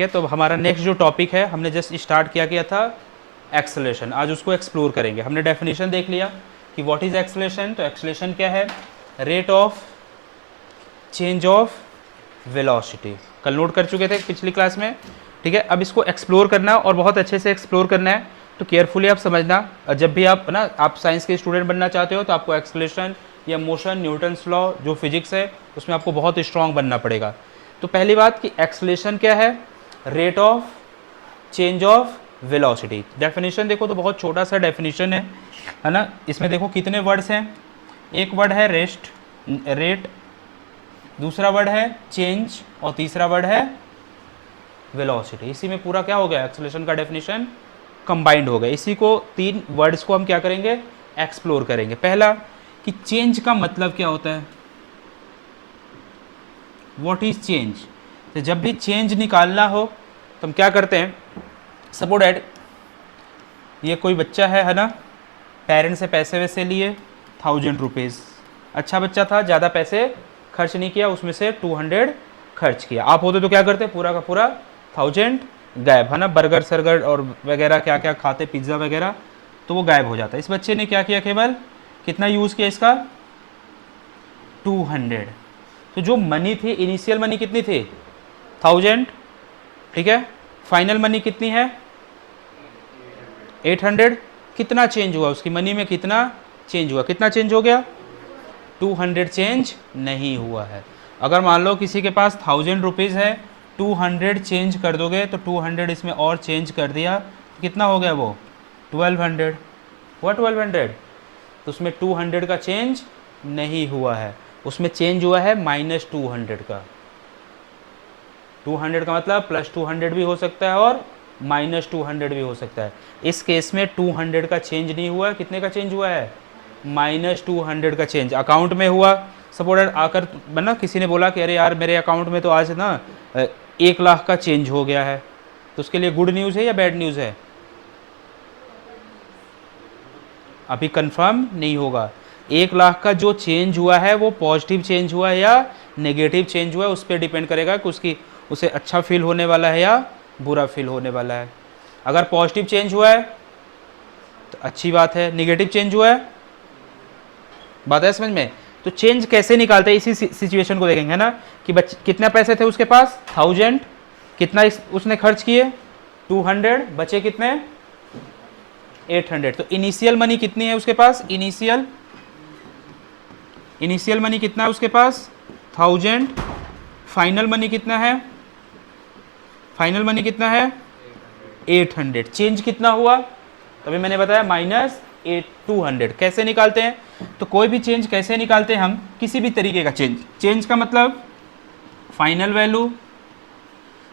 ठीक है, तो हमारा नेक्स्ट जो टॉपिक है, हमने जस्ट स्टार्ट किया था एक्सेलरेशन, आज उसको एक्सप्लोर करेंगे। हमने डेफिनेशन देख लिया कि व्हाट इज एक्सेलरेशन। तो एक्सेलरेशन क्या है? Rate of change of velocity, कल नोट कर चुके थे पिछली क्लास में, ठीक है। अब इसको एक्सप्लोर करना और बहुत अच्छे से एक्सप्लोर करना है, तो केयरफुली आप समझना। जब भी आप ना आप साइंस के स्टूडेंट बनना चाहते हो तो आपको एक्सेलरेशन या मोशन, न्यूटन्स लॉ जो फिजिक्स है उसमें आपको बहुत स्ट्रांग बनना पड़ेगा। तो पहली बात कि एक्सेलरेशन क्या है? Rate of change of velocity. Definition देखो तो बहुत छोटा सा डेफिनेशन है ना। इसमें देखो कितने वर्ड्स हैं, एक वर्ड है रेट, दूसरा वर्ड है चेंज और तीसरा वर्ड है वेलोसिटी। इसी में पूरा क्या हो गया? एक्सेलरेशन का डेफिनेशन कंबाइंड हो गया। इसी को तीन वर्ड्स को हम क्या करेंगे? एक्सप्लोर करेंगे। पहला कि चेंज का मतलब क्या होता है, व्हाट इज चेंज। तो जब भी चेंज निकालना हो तो हम क्या करते हैं? सपोज दैट ये कोई बच्चा है ना, पेरेंट्स से पैसे वैसे लिए 1000 रुपीज़, अच्छा बच्चा था, ज़्यादा पैसे खर्च नहीं किया, उसमें से 200 खर्च किया। आप होते तो क्या करते? पूरा का पूरा 1000 गायब, है ना। बर्गर सर्गर और वगैरह क्या क्या खाते, पिज्ज़ा वगैरह, तो वो गायब हो जाता है। इस बच्चे ने क्या किया? केवल कितना यूज़ किया इसका? 200। तो जो मनी थी, इनिशियल मनी कितनी थी? 1000, ठीक है। फाइनल मनी कितनी है? 800। कितना चेंज हुआ उसकी मनी में? कितना चेंज हुआ? कितना चेंज हो गया? 200 चेंज नहीं हुआ है। अगर मान लो किसी के पास 1000 रुपीज़ है, 200 चेंज कर दोगे तो 200 इसमें और चेंज कर दिया तो कितना हो गया? वो 1200 हुआ। 1200 तो उसमें 200 का चेंज नहीं हुआ है, उसमें चेंज हुआ है -200 का। 200 का मतलब +200 भी हो सकता है और -200 भी हो सकता है। इस केस में 200 का चेंज नहीं हुआ। कितने का चेंज हुआ है? -200 का चेंज अकाउंट में हुआ। सपोज आकर ना किसी ने बोला कि अरे यार मेरे अकाउंट में तो आज ना 1 लाख का चेंज हो गया है, तो उसके लिए गुड न्यूज़ है या बैड न्यूज़ है? अभी कंफर्म नहीं होगा। 1 लाख का जो चेंज हुआ है वो पॉजिटिव चेंज हुआ है या नेगेटिव चेंज हुआ है, उस पर डिपेंड करेगा कि उसे अच्छा फील होने वाला है या बुरा फील होने वाला है। अगर पॉजिटिव चेंज हुआ है तो अच्छी बात है, नेगेटिव चेंज हुआ है, बात है समझ में। तो चेंज कैसे निकालते हैं, इसी सिचुएशन को देखेंगे, है ना। कि कितने पैसे थे उसके पास? 1000। कितना उसने खर्च किए? 200। बचे कितने? 800। तो इनिशियल मनी कितनी है उसके पास? इनिशियल मनी कितना है उसके पास? 1000। फाइनल मनी कितना है? फाइनल मनी कितना है? 800। चेंज कितना हुआ? तभी मैंने बताया -200। कैसे निकालते हैं? तो कोई भी चेंज कैसे निकालते हैं हम? किसी भी तरीके का चेंज का मतलब final value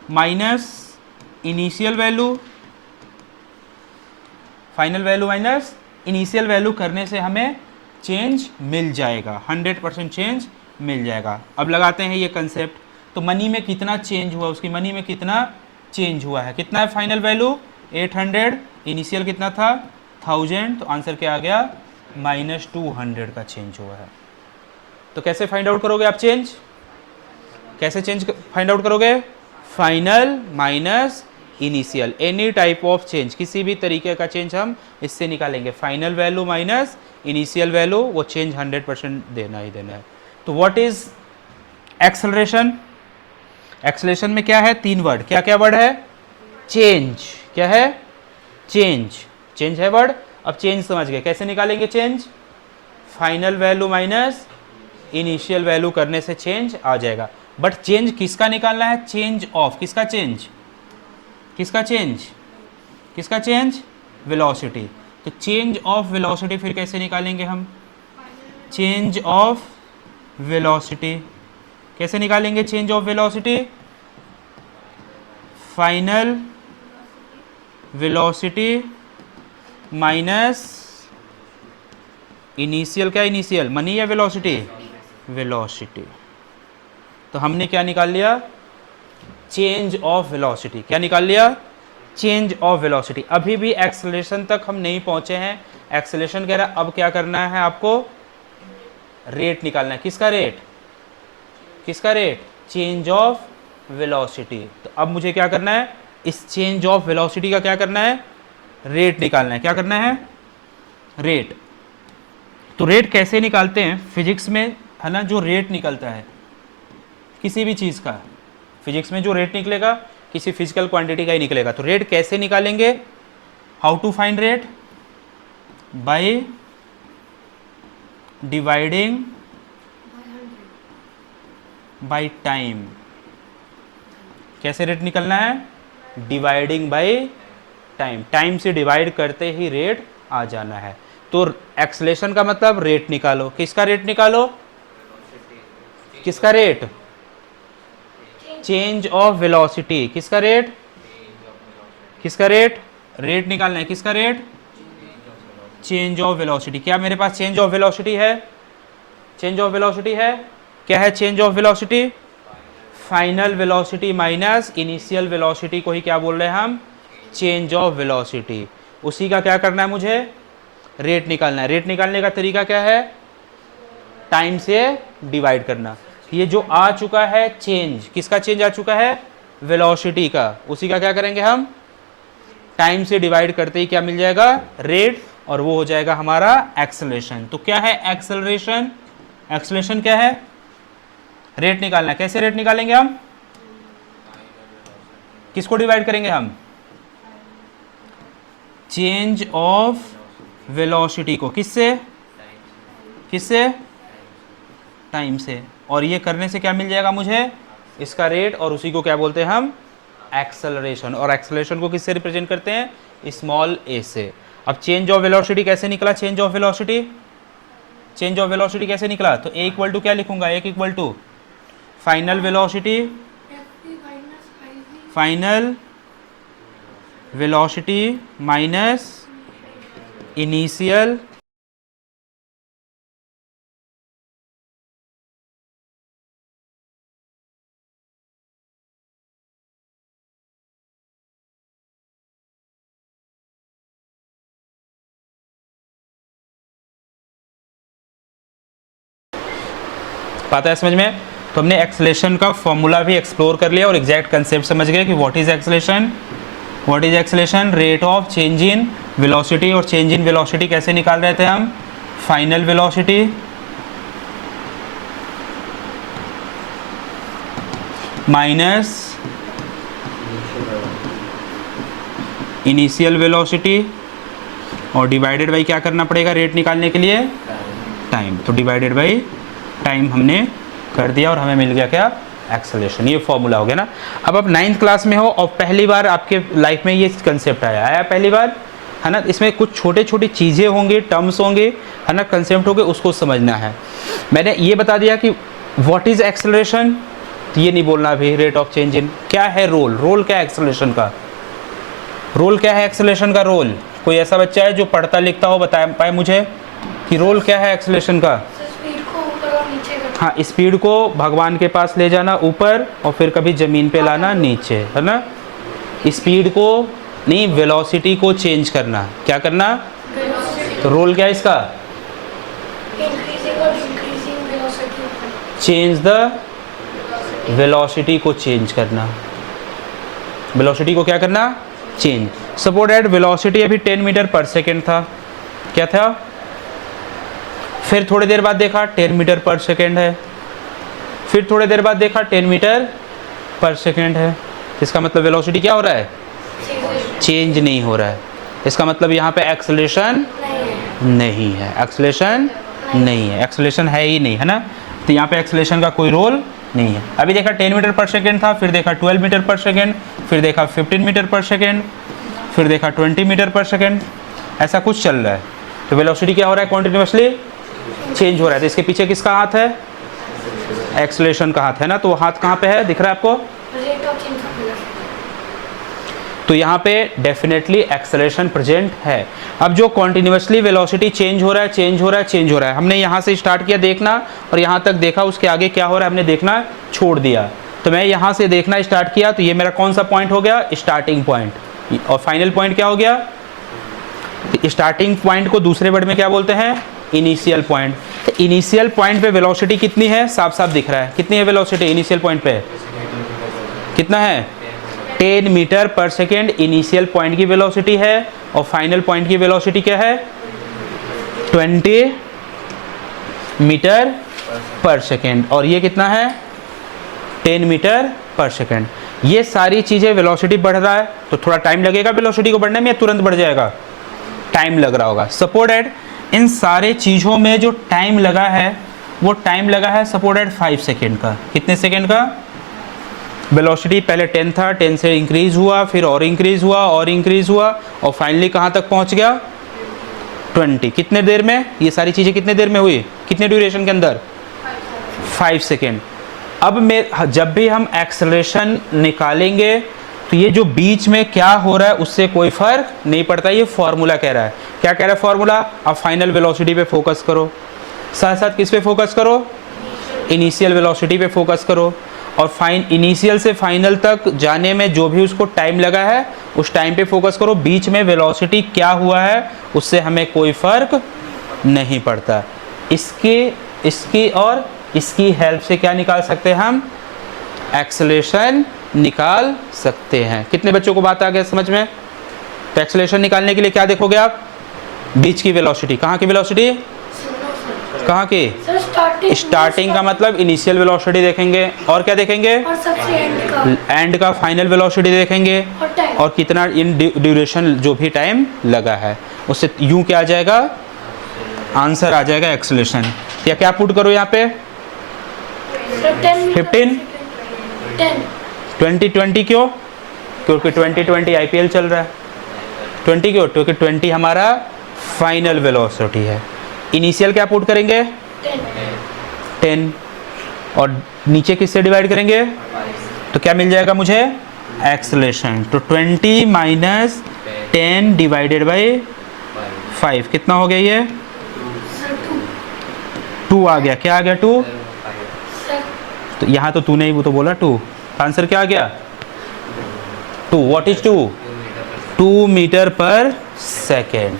minus initial value, final value minus initial value करने से हमें चेंज मिल जाएगा, 100% चेंज मिल जाएगा। अब लगाते हैं ये कंसेप्ट। तो मनी में कितना चेंज हुआ? उसकी मनी में कितना चेंज हुआ है? कितना है फाइनल वैल्यू? 800। इनिशियल कितना था? 1000। तो आंसर क्या आ गया? -200 का चेंज हुआ है। तो कैसे फाइंड आउट करोगे आप चेंज? कैसे चेंज फाइंड आउट करोगे? Final minus initial, any type of change, किसी भी तरीके का चेंज हम इससे निकालेंगे। Final value minus initial value, वो चेंज 100% देना ही देना है। तो व्हाट इज एक्सेलरेशन? एक्सेलरेशन में क्या है? 3 वर्ड। क्या क्या वर्ड है? चेंज। क्या है? चेंज है वर्ड। अब चेंज समझ गए, कैसे निकालेंगे change? Final value minus initial value करने से चेंज आ जाएगा। बट चेंज किसका निकालना है? चेंज ऑफ किसका? चेंज किसका? किसका चेंज? वेलोसिटी। तो चेंज ऑफ वेलोसिटी फिर कैसे निकालेंगे हम? चेंज ऑफ वेलोसिटी कैसे निकालेंगे? Change of velocity final velocity minus initial. क्या इनिशियल? मनी या वेलोसिटी? वेलोसिटी। तो हमने क्या निकाल लिया? Change of velocity. क्या निकाल लिया? Change of velocity. अभी भी एक्सेलरेशन तक हम नहीं पहुंचे हैं। एक्सेलरेशन कह रहा है अब क्या करना है आपको? रेट निकालना है। किसका रेट? किसका रेट? Change of velocity. तो अब मुझे क्या करना है, इस चेंज ऑफ वेलोसिटी का क्या करना है, रेट निकालना है। क्या करना है, रेट। तो रेट कैसे निकालते हैं फिजिक्स में, है ना, जो रेट निकलता है किसी भी चीज़ का, फिजिक्स में जो रेट निकलेगा किसी फिजिकल क्वांटिटी का ही निकलेगा। तो रेट कैसे निकालेंगे, how to find rate, by dividing by time. कैसे रेट निकलना है, डिवाइडिंग बाय टाइम, टाइम से डिवाइड करते ही रेट आ जाना है। तो एक्सेलेरेशन का मतलब रेट निकालो, किसका रेट निकालो, किसका रेट, चेंज ऑफ वेलोसिटी, किसका रेट, किसका रेट, रेट निकालना है, किसका रेट, चेंज ऑफ वेलोसिटी। क्या मेरे पास चेंज ऑफ वेलोसिटी है, चेंज ऑफ वेलोसिटी है, क्या है change of velocity, final velocity minus initial velocity को ही क्या बोल रहे हैं हम, चेंज ऑफ वेलोसिटी। उसी का क्या करना है, मुझे रेट निकालना है। रेट निकालने का तरीका क्या है, टाइम से डिवाइड करना। ये जो आ चुका है चेंज, किसका चेंज आ चुका है, वेलोसिटी का, उसी का क्या करेंगे हम, टाइम से डिवाइड करते ही क्या मिल जाएगा, रेट, और वो हो जाएगा हमारा एक्सेलरेशन। तो क्या है एक्सेलरेशन, एक्सेलरेशन क्या है, रेट निकालना है। कैसे रेट निकालेंगे हम, किसको डिवाइड करेंगे हम, चेंज ऑफ वेलोसिटी को, किससे, किससे, टाइम से। और ये करने से क्या मिल जाएगा मुझे, इसका रेट, और उसी को क्या बोलते हैं हम, एक्सेलरेशन। और एक्सेलरेशन को किससे रिप्रेजेंट करते हैं, स्मॉल ए से। अब चेंज ऑफ वेलोसिटी कैसे निकला, change of velocity, change of velocity कैसे निकला, तो ए इक्वल टू क्या लिखूंगा, एक equal to final velocity, final velocity minus initial पाता है समझ में। तो हमने एक्सेलरेशन का फॉर्मूला भी एक्सप्लोर कर लिया और एग्जैक्ट कंसेप्ट समझ गए कि what is acceleration, what is acceleration, rate of change in velocity. और चेंज इन वेलोसिटी कैसे निकाल रहे थे हम, final velocity minus initial velocity, और डिवाइडेड बाई क्या करना पड़ेगा रेट निकालने के लिए, टाइम। तो डिवाइडेड बाई टाइम हमने कर दिया और हमें मिल गया क्या, एक्सेलरेशन। ये फॉर्मूला हो गया ना। अब आप 9th क्लास में हो और पहली बार आपके लाइफ में ये कंसेप्ट आया पहली बार, है ना। इसमें कुछ छोटे छोटी चीज़ें होंगी, टर्म्स होंगे, है ना, कंसेप्ट होंगे, उसको समझना है। मैंने ये बता दिया कि व्हाट इज एक्सेलरेशन, ये नहीं बोलना अभी, रेट ऑफ चेंज इन क्या है, रोल, रोल क्या है एक्सेलरेशन का, रोल क्या है एक्सेलरेशन का, रोल। कोई ऐसा बच्चा है जो पढ़ता लिखता हो, बता पाए मुझे कि रोल क्या है एक्सेलरेशन का। हाँ, स्पीड को भगवान के पास ले जाना ऊपर और फिर कभी ज़मीन पे लाना नीचे, है ना। स्पीड को नहीं, वेलोसिटी को चेंज करना, क्या करना, तो रोल क्या है इसका, चेंज द वेलोसिटी को चेंज करना, वेलोसिटी को क्या करना, चेंज। सपोज दैट वेलोसिटी अभी 10 मीटर पर सेकेंड था, क्या था, फिर थोड़ी देर बाद देखा 10 मीटर पर सेकेंड है, फिर थोड़ी देर बाद देखा 10 मीटर पर सेकेंड है। इसका मतलब वेलोसिटी क्या हो रहा है, चेंज नहीं हो रहा है। इसका मतलब यहाँ पे एक्सेलरेशन नहीं है, एक्सेलरेशन नहीं है, एक्सेलरेशन है ही नहीं, है ना। तो यहाँ पे एक्सेलरेशन का कोई रोल नहीं है। अभी देखा 10 मीटर पर सेकेंड था, फिर देखा 12 मीटर पर सेकेंड, फिर देखा 15 मीटर पर सेकेंड, फिर देखा 20 मीटर पर सेकेंड, ऐसा कुछ चल रहा है। तो वेलोसिटी क्या हो रहा है, कॉन्टिन्यूसली चेंज हो रहा है। तो इसके पीछे किसका हाथ है, एक्सेलरेशन का हाथ है ना। तो हाथ कहाँ पे है, दिख रहा है आपको, तो यहाँ पे डेफिनेटली एक्सेलरेशन प्रेजेंट है। अब जो कॉन्टिन्यूसली वेलोसिटी चेंज हो रहा है, चेंज हो रहा है, चेंज हो रहा है, हमने यहाँ से स्टार्ट किया देखना और यहाँ तक देखा, उसके आगे क्या हो रहा है हमने देखना छोड़ दिया। तो मैं यहाँ से देखना स्टार्ट किया, तो ये मेरा कौन सा पॉइंट हो गया, स्टार्टिंग पॉइंट, और फाइनल पॉइंट क्या हो गया, स्टार्टिंग पॉइंट को दूसरे वर्ड में क्या बोलते हैं, इनिशियल पॉइंट। तो इनिशियल पॉइंट पे वेलोसिटी कितनी है, साफ साफ दिख रहा है, कितनी है वेलोसिटी इनिशियल पॉइंट पे, कितना है 10 मीटर पर सेकेंड इनिशियल पॉइंट की वेलोसिटी है और फाइनल पॉइंट की वेलोसिटी क्या है 20 मीटर पर सेकेंड और ये कितना है 10 मीटर पर सेकेंड। ये सारी चीज़ें वेलोसिटी बढ़ रहा है तो थोड़ा टाइम लगेगा वेलोसिटी को बढ़ने में या तुरंत बढ़ जाएगा, टाइम लग रहा होगा। सपोर्ट एट इन सारे चीज़ों में जो टाइम लगा है वो टाइम लगा है सपोर्ट एट 5 सेकेंड का। कितने सेकेंड का? वेलोसिटी पहले 10 था, 10 से इंक्रीज हुआ, फिर और इंक्रीज हुआ और इंक्रीज हुआ और फाइनली कहाँ तक पहुँच गया 20। कितने देर में? ये सारी चीज़ें कितने देर में हुई, कितने ड्यूरेशन के अंदर? 5 सेकेंड। अब जब भी हम एक्सेलरेशन निकालेंगे तो ये जो बीच में क्या हो रहा है उससे कोई फर्क नहीं पड़ता। ये फॉर्मूला कह रहा है, क्या कह रहा है फॉर्मूला? अब फाइनल वेलोसिटी पे फोकस करो, साथ साथ किस पे फोकस करो? इनिशियल वेलोसिटी पे फोकस करो और इनिशियल से फाइनल तक जाने में जो भी उसको टाइम लगा है उस टाइम पे फोकस करो। बीच में वेलोसिटी क्या हुआ है उससे हमें कोई फर्क नहीं पड़ता। इसकी और इसकी हेल्प से क्या निकाल सकते हैं हम? एक्सेलरेशन निकाल सकते हैं। कितने बच्चों को बात आ गया समझ में? तो एक्सेलरेशन निकालने के लिए क्या देखोगे आप? बीच की वेलोसिटी। कहाँ की वेलोसिटी? कहाँ की? स्टार्टिंग का मतलब इनिशियल वेलोसिटी देखेंगे और क्या देखेंगे? और सबसे एंड का फाइनल वेलोसिटी देखेंगे और कितना इन ड्यूरेशन जो भी टाइम लगा है उससे यूं क्या आ जाएगा? आंसर आ जाएगा एक्सेलरेशन। या क्या पुट करो यहाँ पे? 15 20 क्यों? क्योंकि 2020 आईपीएल चल रहा है। 20 क्यों? क्योंकि 20 हमारा फाइनल वेलोसिटी है। इनिशियल क्या पुट करेंगे? 10 और नीचे किससे डिवाइड करेंगे? तो क्या मिल जाएगा मुझे? एक्सेलरेशन। तो 20 माइनस 10 डिवाइडेड बाई 5 कितना हो गया? ये 2 आ गया। क्या आ गया? 2। तो यहाँ तो 2 नहीं, वो तो बोला 2। आंसर क्या आ गया? 2। What is 2? 2 मीटर पर सेकेंड।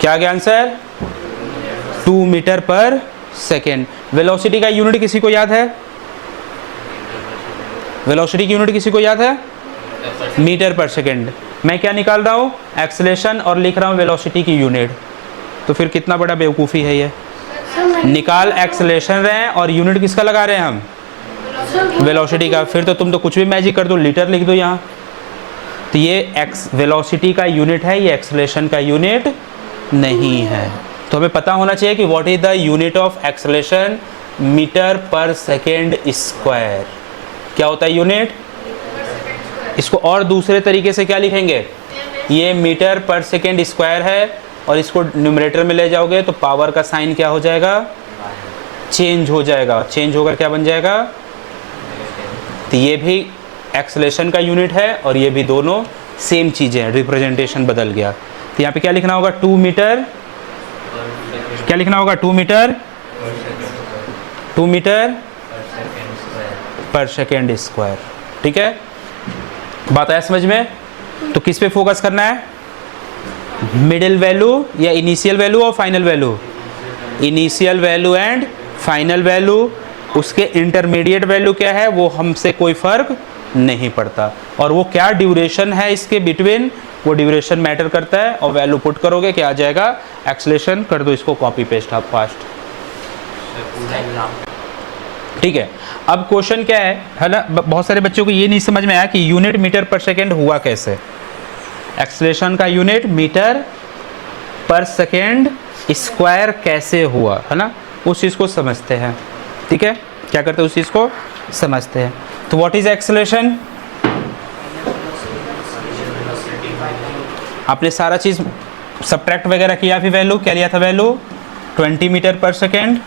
क्या आ गया आंसर? 2 मीटर पर सेकेंड। वेलोसिटी का यूनिट किसी को याद है? वेलोसिटी की यूनिट किसी को याद है? मीटर पर सेकेंड। मैं क्या निकाल रहा हूँ? एक्सेलरेशन और लिख रहा हूँ वेलोसिटी की यूनिट। तो फिर कितना बड़ा बेवकूफ़ी है ये। निकाल एक्सेलरेशन रहे हैं और यूनिट किसका लगा रहे हैं हम? वेलोसिटी का। फिर तो तुम तो कुछ भी मैजिक कर दो, लीटर लिख दो यहाँ। तो ये वेलोसिटी का यूनिट है, ये एक्सेलरेशन का यूनिट नहीं है। तो हमें पता होना चाहिए कि what is the unit of acceleration? Metre पर सेकेंड स्क्वायर। क्या होता है यूनिट? इसको और दूसरे तरीके से क्या लिखेंगे? ये मीटर पर सेकेंड स्क्वायर है और इसको न्यूमरेटर में ले जाओगे तो पावर का साइन क्या हो जाएगा? चेंज हो जाएगा। चेंज होकर क्या बन जाएगा? तो ये भी एक्सेलरेशन का यूनिट है और ये भी दोनों सेम चीज़ें हैं, रिप्रेजेंटेशन बदल गया। तो यहाँ पे क्या लिखना होगा? 2 मीटर। क्या लिखना होगा? 2 मीटर पर सेकेंड स्क्वायर। ठीक है, बात आया समझ में? तो किस पे फोकस करना है? मिडिल वैल्यू या इनिशियल वैल्यू और final value? Initial value and final value. उसके इंटरमीडिएट वैल्यू क्या है वो हमसे कोई फर्क नहीं पड़ता। और वो क्या ड्यूरेशन है इसके बिटवीन, वो ड्यूरेशन मैटर करता है। और वैल्यू पुट करोगे क्या आ जाएगा? एक्सेलरेशन। कर दो इसको कॉपी पेस्ट आप फास्ट। ठीक है, अब क्वेश्चन क्या है ना? बहुत सारे बच्चों को ये नहीं समझ में आया कि यूनिट मीटर पर सेकेंड हुआ कैसे। एक्सेलरेशन का यूनिट मीटर पर सेकेंड स्क्वायर कैसे हुआ, है ना? उस चीज़ को समझते हैं। ठीक है, क्या करते हैं? उस चीज़ को समझते हैं। तो व्हाट इज एक्सेलरेशन? आपने सारा चीज़ सब्ट्रैक्ट वगैरह किया, फिर वैल्यू क्या लिया था? वैल्यू 20 मीटर पर सेकेंड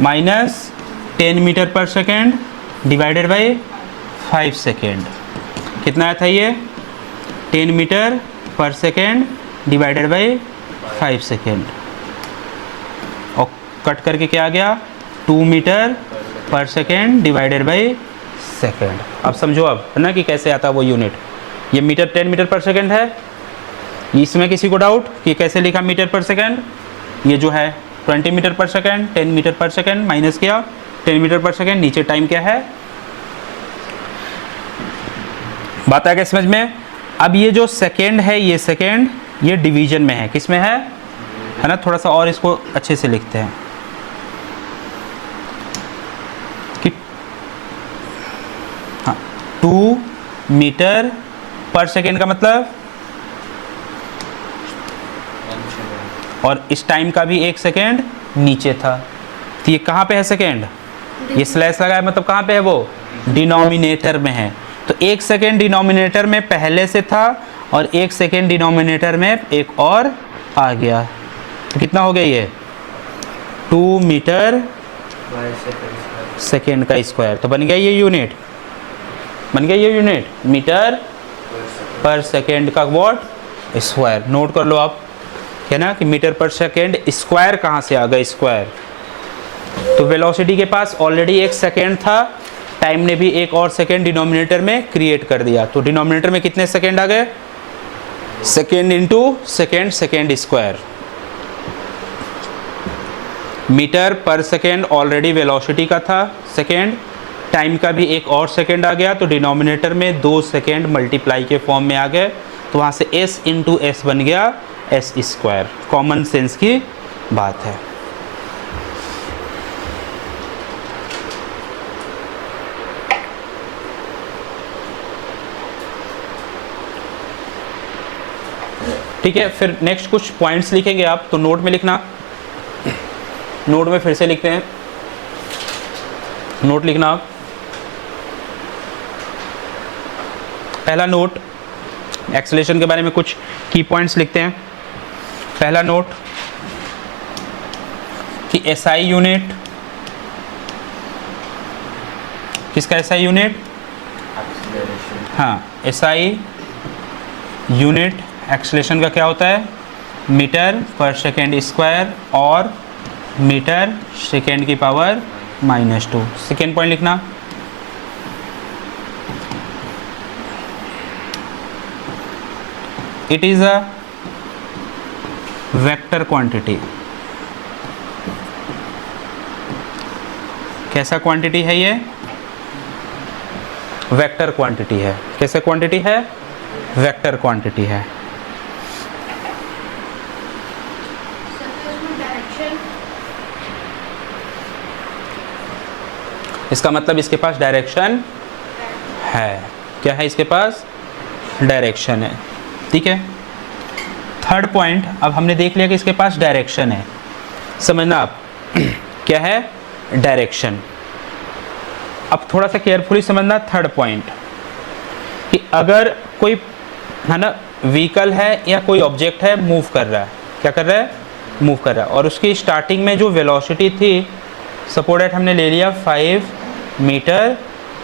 माइनस 10 मीटर पर सेकेंड डिवाइडेड बाई 5 सेकेंड। कितना आया था ये? 10 मीटर पर सेकेंड डिवाइडेड बाई 5 सेकेंड। और कट करके क्या आ गया? 2 मीटर पर सेकेंड डिवाइडेड बाई सेकेंड। अब समझो अब, है ना, कि कैसे आता वो यूनिट। ये मीटर 10 मीटर पर सेकेंड है। इसमें किसी को डाउट कि कैसे लिखा मीटर पर सेकेंड? ये जो है 20 मीटर पर सेकेंड, 10 मीटर पर सेकेंड माइनस किया 10 मीटर पर सेकेंड, नीचे टाइम क्या है? बात आ गई समझ में। अब ये जो सेकेंड है, ये सेकेंड ये डिवीजन में है, किस में है ना। थोड़ा सा और इसको अच्छे से लिखते हैं कि हाँ 2 मीटर पर सेकेंड का मतलब, और इस टाइम का भी 1 सेकेंड नीचे था, तो ये कहाँ पे है सेकेंड, ये स्लैश लगाया मतलब कहाँ पे है वो, डिनोमिनेटर में है। तो 1 सेकेंड डिनोमिनेटर में पहले से था और 1 सेकेंड डिनोमिनेटर में एक और आ गया, तो कितना हो गया ये 2 मीटर सेकेंड का स्क्वायर। तो बन गया ये यूनिट, बन गया ये यूनिट मीटर पर सेकेंड का वॉट स्क्वायर। नोट कर लो आप, है ना, कि मीटर पर सेकेंड स्क्वायर कहाँ से आ गया स्क्वायर। तो वेलोसिटी के पास ऑलरेडी 1 सेकेंड था, टाइम ने भी एक और सेकेंड डिनोमिनेटर में क्रिएट कर दिया, तो डिनोमिनेटर में कितने सेकेंड आ गए, second into second, second square. Metre पर सेकेंड ऑलरेडी वेलोसिटी का था सेकेंड, टाइम का भी एक और सेकेंड आ गया, तो डिनोमिनेटर में 2 सेकेंड मल्टीप्लाई के फॉर्म में आ गए, तो वहाँ से s इंटू एस बन गया एस स्क्वायर। कॉमन सेंस की बात है। ठीक है, फिर नेक्स्ट कुछ पॉइंट्स लिखेंगे आप, तो नोट में लिखना, नोट में फिर से लिखते हैं, नोट लिखना आप। पहला नोट, एक्सेलरेशन के बारे में कुछ की पॉइंट्स लिखते हैं। पहला नोट कि एसआई यूनिट, किसका एसआई यूनिट, हाँ एसआई यूनिट एक्सेलरेशन का क्या होता है, मीटर पर सेकेंड स्क्वायर और मीटर सेकेंड की पावर -2। सेकेंड पॉइंट लिखना, it is a vector quantity. कैसा क्वांटिटी है ये, वेक्टर क्वांटिटी है। कैसे क्वांटिटी है, वेक्टर क्वांटिटी है। इसका मतलब इसके पास डायरेक्शन है, क्या है इसके पास, डायरेक्शन है। ठीक है, थर्ड पॉइंट, अब हमने देख लिया कि इसके पास डायरेक्शन है, समझना आप क्या है डायरेक्शन। अब थोड़ा सा केयरफुली समझना थर्ड पॉइंट, कि अगर कोई है ना व्हीकल है या कोई ऑब्जेक्ट है मूव कर रहा है, क्या कर रहा है, मूव कर रहा है, और उसकी स्टार्टिंग में जो वेलोसिटी थी सपोज दैट हमने ले लिया 5 मीटर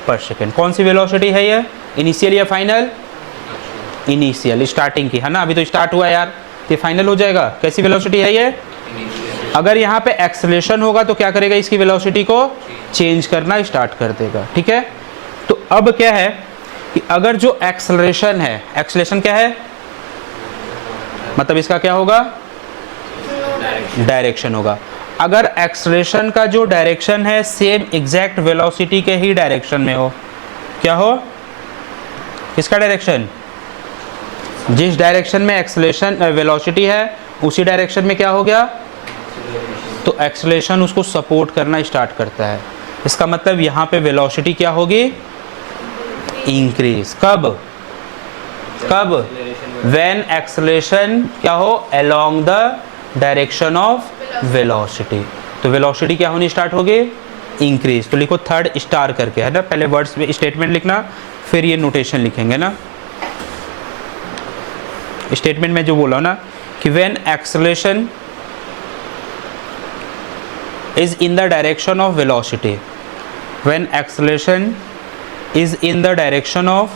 पर सेकेंड। कौन सी वेलोसिटी है ये, इनिशियल या फाइनल, इनिशियल स्टार्टिंग की है ना, अभी तो स्टार्ट हुआ यार, तो फाइनल हो जाएगा। कैसी वेलोसिटी है ये, अगर यहाँ पे एक्सेलरेशन होगा तो क्या करेगा, इसकी वेलोसिटी को चेंज करना स्टार्ट कर देगा। ठीक है, तो अब क्या है कि अगर जो एक्सेलरेशन है, एक्सेलरेशन क्या है, मतलब इसका क्या होगा, डायरेक्शन होगा। अगर एक्सेलरेशन का जो डायरेक्शन है सेम एग्जैक्ट वेलोसिटी के ही डायरेक्शन में हो, क्या हो, किसका डायरेक्शन, जिस डायरेक्शन में एक्सेलरेशन वेलोसिटी है उसी डायरेक्शन में क्या हो गया, तो एक्सेलरेशन उसको सपोर्ट करना स्टार्ट करता है। इसका मतलब यहाँ पे वेलोसिटी क्या होगी, इंक्रीज। कब, कब, व्हेन एक्सेलरेशन क्या हो, along the direction of velocity. तो वेलोसिटी क्या होनी स्टार्ट होगी, इंक्रीज। तो लिखो थर्ड स्टार करके, है ना, पहले वर्ड्स में स्टेटमेंट लिखना, फिर ये नोटेशन लिखेंगे ना। स्टेटमेंट में जो बोला ना कि when acceleration is in the direction of velocity, when acceleration is in the direction of,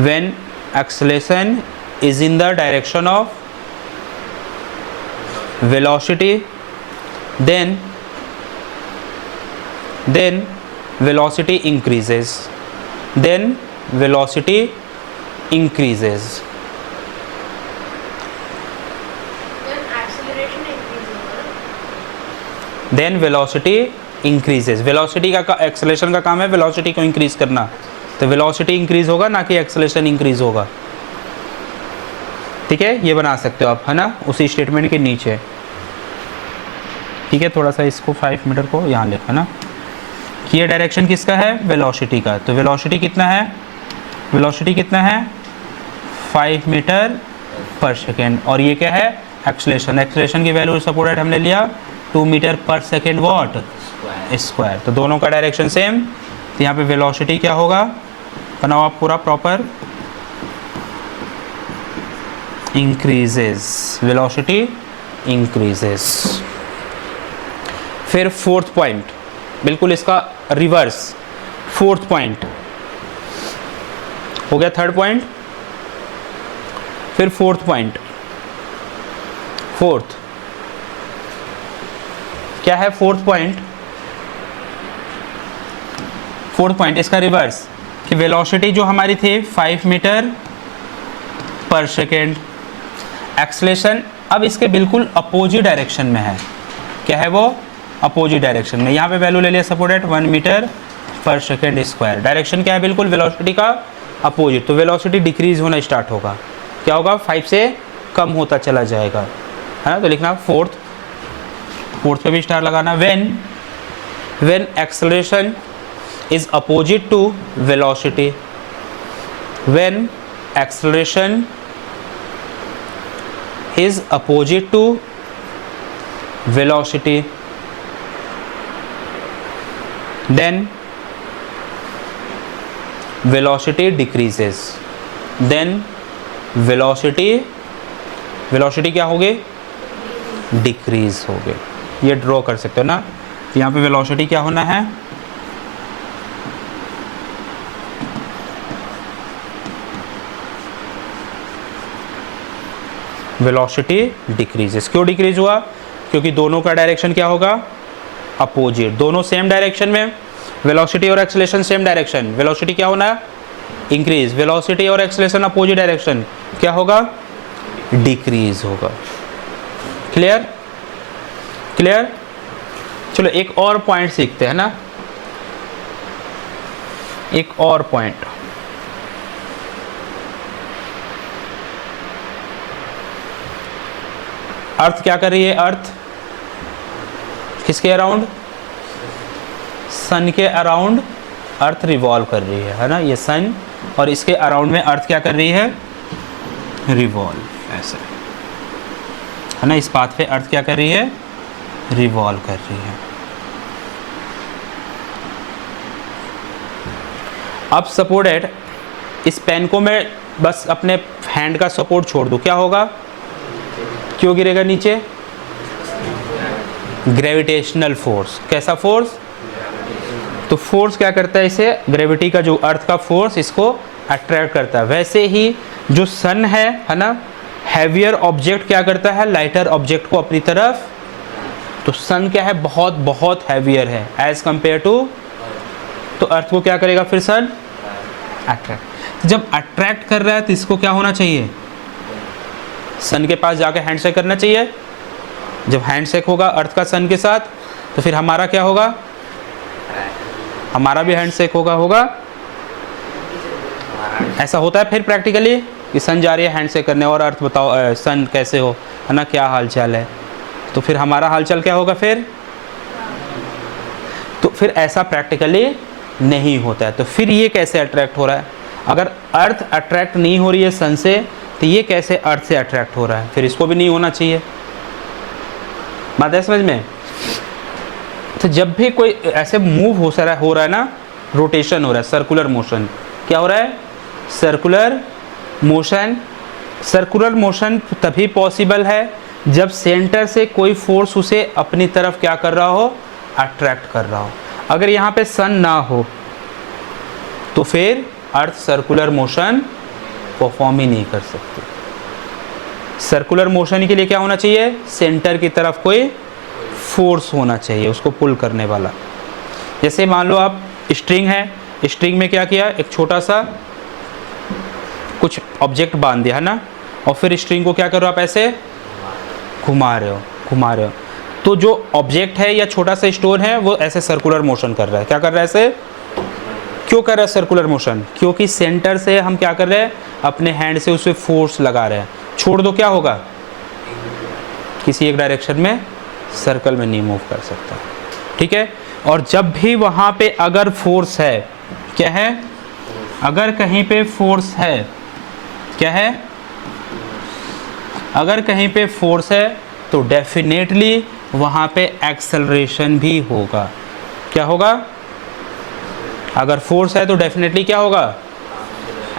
when acceleration is in the direction of velocity, then velocity increases, then velocity increases, then velocity increases. Velocity का acceleration का काम है velocity को increase करना, तो velocity increase होगा ना कि एक्सेलरेशन इंक्रीज होगा। ठीक है, ये बना सकते हो आप, है ना, उसी स्टेटमेंट के नीचे। ठीक है, थोड़ा सा इसको 5 मीटर को यहाँ लिखा, है ना, कि ये डायरेक्शन किसका है, वेलोसिटी का। तो वेलोसिटी कितना है, वेलोसिटी कितना है 5 मीटर पर सेकेंड, और ये क्या है एक्सेलरेशन। एक्सेलरेशन की वैल्यू सपोर्टेड हमने लिया 2 मीटर पर सेकेंड वॉट स्क्वायर। तो दोनों का डायरेक्शन सेम, तो यहाँ पे वेलोसिटी क्या होगा, बनाओ आप पूरा प्रॉपर, इंक्रीजेस, वेलोसिटी इंक्रीजेस। फिर फोर्थ पॉइंट, बिल्कुल इसका रिवर्स, फोर्थ पॉइंट हो गया, थर्ड पॉइंट, फिर फोर्थ पॉइंट। फोर्थ क्या है, फोर्थ पॉइंट, फोर्थ पॉइंट इसका रिवर्स, कि वेलोसिटी जो हमारी थी 5 मीटर पर सेकेंड, एक्सेलरेशन अब इसके बिल्कुल अपोजिट डायरेक्शन में है। क्या है वो, अपोजिट डायरेक्शन में। यहाँ पे वैल्यू ले लिया सपोर्टेड 1 मीटर पर सेकेंड स्क्वायर। डायरेक्शन क्या है, बिल्कुल वेलोसिटी का अपोजिट, तो वेलोसिटी डिक्रीज होना स्टार्ट होगा। क्या होगा, 5 से कम होता चला जाएगा, है ना। तो लिखना फोर्थ, फोर्थ पे भी स्टार लगाना। When acceleration is opposite to velocity, when acceleration is opposite to velocity, then velocity decreases, then velocity क्या होगी, डिक्रीज होगी। ये ड्रॉ कर सकते हो ना, तो यहाँ पे वेलोसिटी क्या होना है, वेलोसिटी डिक्रीजेस। क्यों डिक्रीज हुआ, क्योंकि दोनों का डायरेक्शन क्या होगा, अपोजिट, दोनों सेम डायरेक्शन में, वेलोसिटी और एक्सेलरेशन सेम डायरेक्शन, वेलोसिटी क्या होना है, इंक्रीज, वेलोसिटी और एक्सेलरेशन अपोजिट डायरेक्शन, क्या होगा, डिक्रीज होगा। Clear, clear. चलो एक और पॉइंट सीखते हैं ना, एक और पॉइंट, अर्थ क्या कर रही है, अर्थ किसके अराउंड, सन के अराउंड अर्थ रिवॉल्व कर रही है ना, ये सन, और इसके अराउंड में अर्थ क्या कर रही है, रिवॉल्व, ऐसे, है ना, इस पाथ पे अर्थ क्या कर रही है, रिवॉल्व कर रही है। अब सपोर्टेड, इस पेन को मैं बस अपने हैंड का सपोर्ट छोड़ दूं, क्या होगा, क्यों गिरेगा नीचे, ग्रेविटेशनल फोर्स। कैसा फोर्स, तो फोर्स क्या करता है, इसे ग्रेविटी का जो अर्थ का फोर्स इसको अट्रैक्ट करता है। वैसे ही जो सन है ना, हैवियर ऑब्जेक्ट क्या करता है, लाइटर ऑब्जेक्ट को अपनी तरफ, तो सन क्या है, बहुत बहुत हैवियर है एज कंपेयर टू, तो अर्थ को क्या करेगा फिर सन, अट्रैक्ट। जब अट्रैक्ट कर रहा है तो इसको क्या होना चाहिए, सन के पास जाके हैंडशेक करना चाहिए। जब हैंडशेक होगा अर्थ का सन के साथ, तो फिर हमारा क्या होगा, हमारा भी हैंडशेक होगा। ऐसा होता है फिर प्रैक्टिकली कि सन जा रही है हैंडशेक करने, और अर्थ बताओ सन कैसे हो, है ना, क्या हाल चाल है, तो फिर हमारा हाल चाल क्या होगा फिर, तो फिर ऐसा प्रैक्टिकली नहीं होता है। तो फिर ये कैसे अट्रैक्ट हो रहा है, अगर अर्थ अट्रैक्ट नहीं हो रही है सन से, तो ये कैसे अर्थ से अट्रैक्ट हो रहा है, फिर इसको भी नहीं होना चाहिए। बात है समझ में। तो जब भी कोई ऐसे मूव हो रहा है ना, रोटेशन हो रहा है, सर्कुलर मोशन, क्या हो रहा है, सर्कुलर मोशन। सर्कुलर मोशन तभी पॉसिबल है जब सेंटर से कोई फोर्स उसे अपनी तरफ क्या कर रहा हो, अट्रैक्ट कर रहा हो। अगर यहाँ पे सन ना हो तो फिर अर्थ सर्कुलर मोशन परफॉर्म ही नहीं कर सकती। सर्कुलर मोशन के लिए क्या होना चाहिए, सेंटर की तरफ कोई फोर्स होना चाहिए उसको पुल करने वाला। जैसे मान लो आप स्ट्रिंग है, स्ट्रिंग में क्या किया, एक छोटा सा कुछ ऑब्जेक्ट बांध दिया, है ना, और फिर स्ट्रिंग को क्या कर रहे हो आप, ऐसे घुमा रहे हो। तो जो ऑब्जेक्ट है या छोटा सा स्टोन है वो ऐसे सर्कुलर मोशन कर रहा है। क्या कर रहा है ऐसे? क्यों कर रहा है सर्कुलर मोशन? क्योंकि सेंटर से हम क्या कर रहे हैं, अपने हैंड से उसे फोर्स लगा रहे हैं। छोड़ दो क्या होगा, किसी एक डायरेक्शन में सर्कल में नहीं मूव कर सकता। ठीक है। और जब भी वहां पे अगर फोर्स है, क्या है, अगर कहीं पे फोर्स है, क्या है, अगर कहीं पे फोर्स है तो डेफिनेटली वहां पे एक्सेलरेशन भी होगा। क्या होगा? अगर फोर्स है तो डेफिनेटली क्या होगा,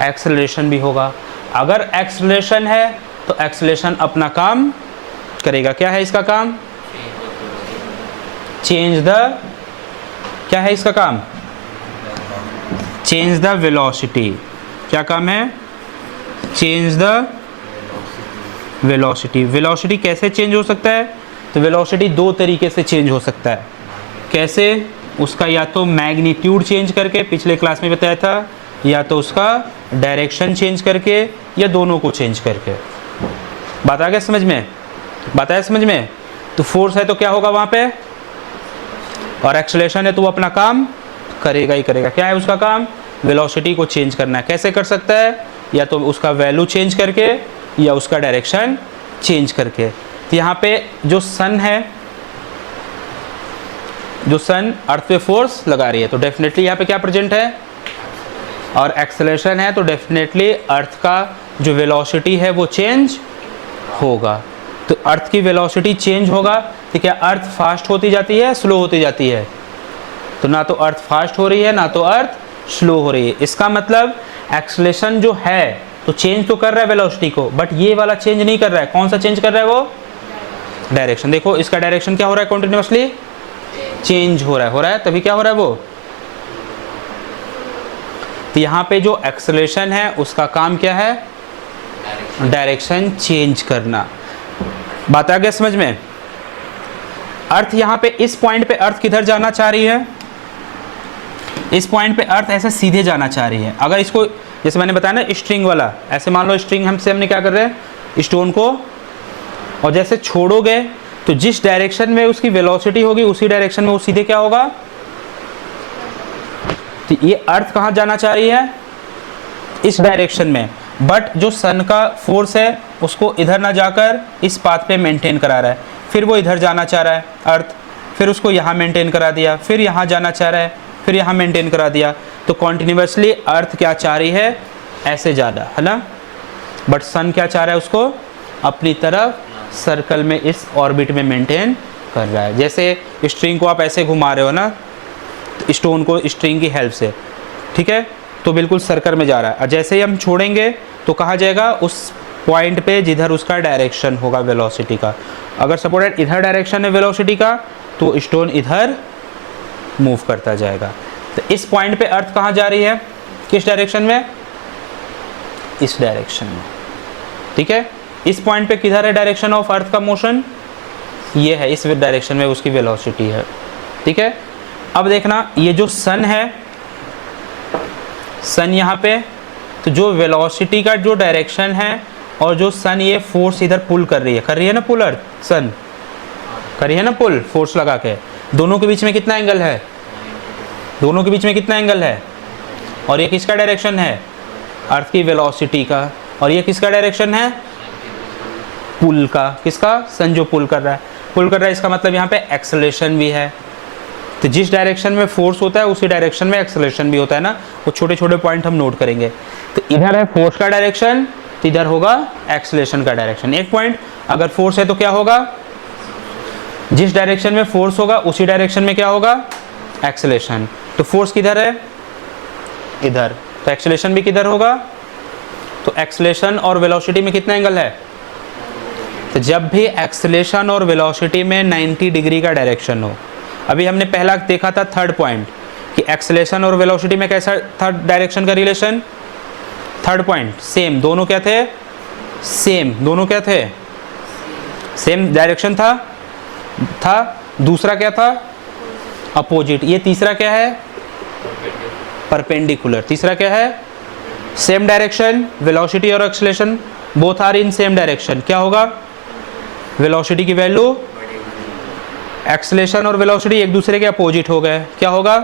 एक्सेलरेशन भी होगा। अगर एक्सेलरेशन है तो एक्सेलरेशन अपना काम करेगा। क्या है इसका काम? चेंज द, क्या है इसका काम? Change the velocity. क्या काम है? Change the velocity. वेलोसिटी कैसे चेंज हो सकता है? तो वेलोसिटी दो तरीके से चेंज हो सकता है। कैसे? उसका या तो मैग्नीट्यूड चेंज करके, पिछले क्लास में बताया था, या तो उसका डायरेक्शन चेंज करके, या दोनों को चेंज करके। बात आ गया समझ में? बात आया समझ में? तो फोर्स है तो क्या होगा वहां पे, और एक्सेलरेशन है तो वो अपना काम करेगा ही करेगा। क्या है उसका काम? वेलोसिटी को चेंज करना है। कैसे कर सकता है? या तो उसका वैल्यू चेंज करके, या उसका डायरेक्शन चेंज करके। तो यहाँ पे जो सन है, जो सन अर्थ पे फोर्स लगा रही है तो डेफिनेटली यहाँ पे क्या प्रेजेंट है, और एक्सेलरेशन है तो डेफिनेटली अर्थ का जो वेलोसिटी है वो चेंज होगा। तो अर्थ की वेलोसिटी चेंज होगा तो क्या अर्थ फास्ट होती जाती है, स्लो होती जाती है? तो ना तो अर्थ फास्ट हो रही है, ना तो अर्थ स्लो हो रही है। इसका मतलब एक्सेलरेशन जो है तो चेंज तो कर रहा है वेलोसिटी को, बट ये वाला चेंज नहीं कर रहा है। कौन सा चेंज कर रहा है वो? डायरेक्शन। देखो इसका डायरेक्शन क्या हो रहा है, कॉन्टिन्यूसली चेंज हो रहा है, तभी क्या हो रहा है वो। तो यहाँ पे जो एक्सेलरेशन है उसका काम क्या है, डायरेक्शन चेंज करना। बात आ गया समझ में? अर्थ यहाँ पे इस पॉइंट पे अर्थ किधर जाना चाह रही है, इस पॉइंट पे अर्थ ऐसे सीधे जाना चाह रही है। अगर इसको जैसे मैंने बताया ना स्ट्रिंग वाला, ऐसे मान लो स्ट्रिंग हमने क्या कर रहे हैं, स्टोन को, और जैसे छोड़ोगे तो जिस डायरेक्शन में उसकी वेलोसिटी होगी उसी डायरेक्शन में वो सीधे क्या होगा। तो ये अर्थ कहाँ जाना चाह रही है, इस डायरेक्शन में, बट जो सन का फोर्स है उसको इधर ना जाकर इस पाथ पे मेंटेन करा रहा है। फिर वो इधर जाना चाह रहा है अर्थ, फिर उसको यहाँ मेंटेन करा दिया, फिर यहाँ जाना चाह रहा है, फिर यहाँ मेंटेन करा दिया। तो कॉन्टिन्यूसली अर्थ क्या चाह रही है, ऐसे जाना है ना, बट सन क्या चाह रहा है, उसको अपनी तरफ सर्कल में इस ऑर्बिट में मेंटेन कर रहा है। जैसे स्ट्रिंग को आप ऐसे घुमा रहे हो ना, स्टोन को स्ट्रिंग की हेल्प से, ठीक है, तो बिल्कुल सर्कल में जा रहा है। और जैसे ही हम छोड़ेंगे तो कहाँ जाएगा, उस पॉइंट पे जिधर उसका डायरेक्शन होगा वेलोसिटी का। अगर सपोर्टेड इधर डायरेक्शन है वेलोसिटी का तो स्टोन इधर मूव करता जाएगा। तो इस पॉइंट पे अर्थ कहाँ जा रही है, किस डायरेक्शन में, इस डायरेक्शन में। ठीक है, इस पॉइंट पे किधर है डायरेक्शन ऑफ अर्थ का मोशन, ये है, इस डायरेक्शन में उसकी वेलोसिटी है। ठीक है, अब देखना ये जो सन है, सन यहाँ पे, तो जो वेलोसिटी का जो डायरेक्शन है और जो सन ये फोर्स इधर पुल कर रही है ना, पुल अर्थ, सन कर रही है ना पुल, फोर्स लगा के, दोनों के बीच में कितना एंगल है, दोनों के बीच में कितना एंगल है, और ये किसका डायरेक्शन है, अर्थ की वेलोसिटी का, और ये किसका डायरेक्शन है, पुल का, किसका, सन जो पुल कर रहा है, पुल कर रहा है, इसका मतलब यहाँ पे एक्सेलरेशन भी है। तो जिस डायरेक्शन में फोर्स होता है उसी डायरेक्शन में एक्सेलरेशन भी होता है ना, वो छोटे छोटे पॉइंट हम नोट करेंगे। तो इधर है फोर्स का डायरेक्शन, तो इधर होगा एक्सेलरेशन का डायरेक्शन। एक पॉइंट, अगर फोर्स है तो क्या होगा, जिस डायरेक्शन में फोर्स होगा उसी डायरेक्शन में क्या होगा, एक्सेलरेशन। तो फोर्स किधर है, इधर, तो एक्सेलरेशन भी किधर होगा, तो एक्सेलरेशन और वेलोसिटी में कितना एंगल है, तो जब भी एक्सेलरेशन और वेलोसिटी में 90 डिग्री का डायरेक्शन हो। अभी हमने पहला देखा था थर्ड पॉइंट कि एक्सेलरेशन और वेलोसिटी में कैसा था डायरेक्शन का रिलेशन, थर्ड पॉइंट सेम, दोनों क्या थे, सेम, दोनों क्या थे, सेम डायरेक्शन था। दूसरा क्या था, अपोजिट। ये तीसरा क्या है, परपेंडिकुलर। तीसरा क्या है, सेम डायरेक्शन, वेलोसिटी और acceleration both are in same direction. क्या होगा, वेलोसिटी की वैल्यू एक्सेलेरेशन और वेलोसिटी एक दूसरे के अपोजिट हो गए, क्या होगा?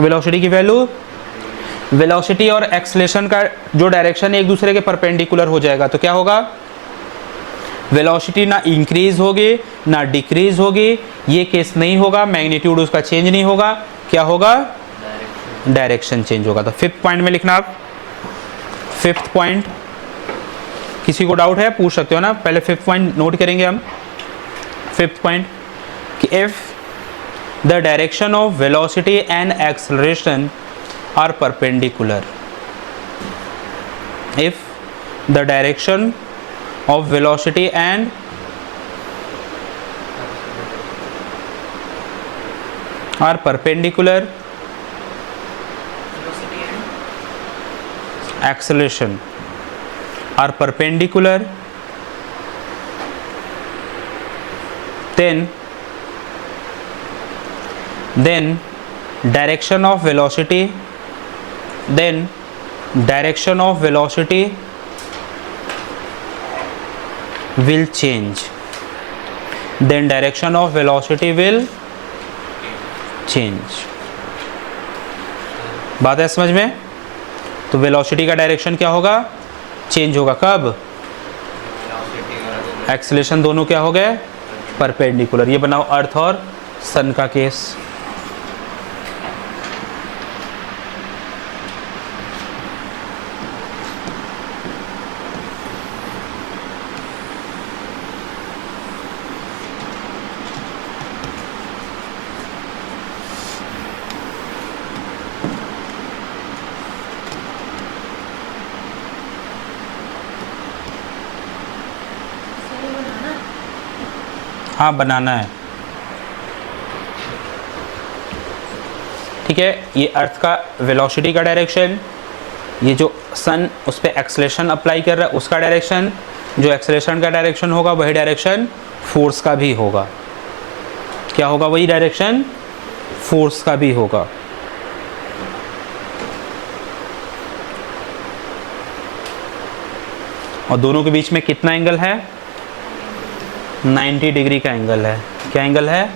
वेलोसिटी की वैल्यू, वेलोसिटी और एक्सेलेरेशन का जो डायरेक्शन है एक दूसरे के परपेंडिकुलर हो जाएगा, तो क्या होगा? वेलोसिटी ना इंक्रीज होगी ना डिक्रीज होगी, ये केस नहीं होगा, मैग्नीट्यूड उसका चेंज नहीं होगा, क्या होगा? डायरेक्शन चेंज होगा। तो फिफ्थ पॉइंट में लिखना आप, फिफ्थ पॉइंट, किसी को डाउट है पूछ सकते हो ना, पहले फिफ्थ पॉइंट नोट करेंगे हम। फिफ्थ पॉइंट कि if the direction of velocity and acceleration are perpendicular, if the direction of velocity and are perpendicular, acceleration are perpendicular, then direction of velocity, then direction of velocity will change, then direction of velocity will change। बात है समझ में? तो velocity का direction क्या होगा? Change होगा। कब? एक्सेलरेशन दोनों क्या हो गए? परपेंडिकुलर। ये बनाओ अर्थ और सन का केस। हाँ बनाना है, ठीक है। ये अर्थ का वेलोसिटी का डायरेक्शन, ये जो सन उस पर एक्सेलरेशन अप्लाई कर रहा है उसका डायरेक्शन, जो एक्सेलरेशन का डायरेक्शन होगा वही डायरेक्शन फोर्स का भी होगा। क्या होगा? वही डायरेक्शन फोर्स का भी होगा। और दोनों के बीच में कितना एंगल है? 90 डिग्री का एंगल है। क्या एंगल है?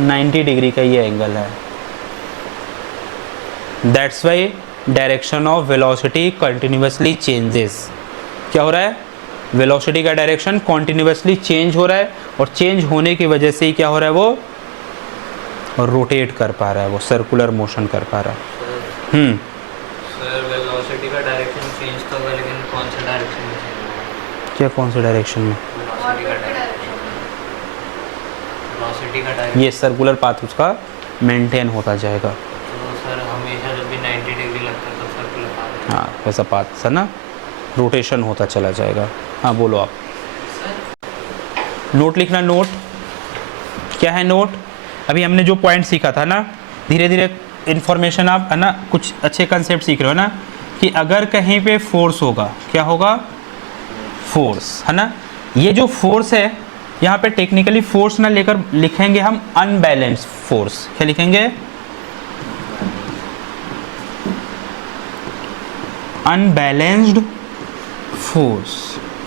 90 डिग्री का ये एंगल है। That's why direction of velocity continuously changes. क्या हो रहा है? वेलोसिटी का डायरेक्शन कॉन्टिन्यूअसली चेंज हो रहा है, और चेंज होने की वजह से ही क्या हो रहा है? वो रोटेट कर पा रहा है, वो सर्कुलर मोशन कर पा रहा है। सर वेलोसिटी का डायरेक्शन चेंज तो होगा, लेकिन कौन सा डायरेक्शन में चेंज होगा? क्या कौन से डायरेक्शन में? वेलोसिटी का डायरेक्शन ये सर्कुलर पाथ उसका मेंटेन होता जाएगा। तो सर हमेशा जब भी 90 डिग्री लगता है तो सर्कुलर पाथ, हाँ वैसा पाथ सर ना रोटेशन होता चला जाएगा। हाँ बोलो आप। नोट लिखना। नोट क्या है? नोट अभी हमने जो पॉइंट सीखा था ना, धीरे धीरे इन्फॉर्मेशन आप है ना कुछ अच्छे कंसेप्ट सीख रहे हो ना, कि अगर कहीं पे फोर्स होगा, क्या होगा? फोर्स, है ना। ये जो फोर्स है यहाँ पे टेक्निकली फोर्स ना लेकर लिखेंगे हम अनबैलेंस्ड फोर्स। क्या लिखेंगे? Unbalanced force.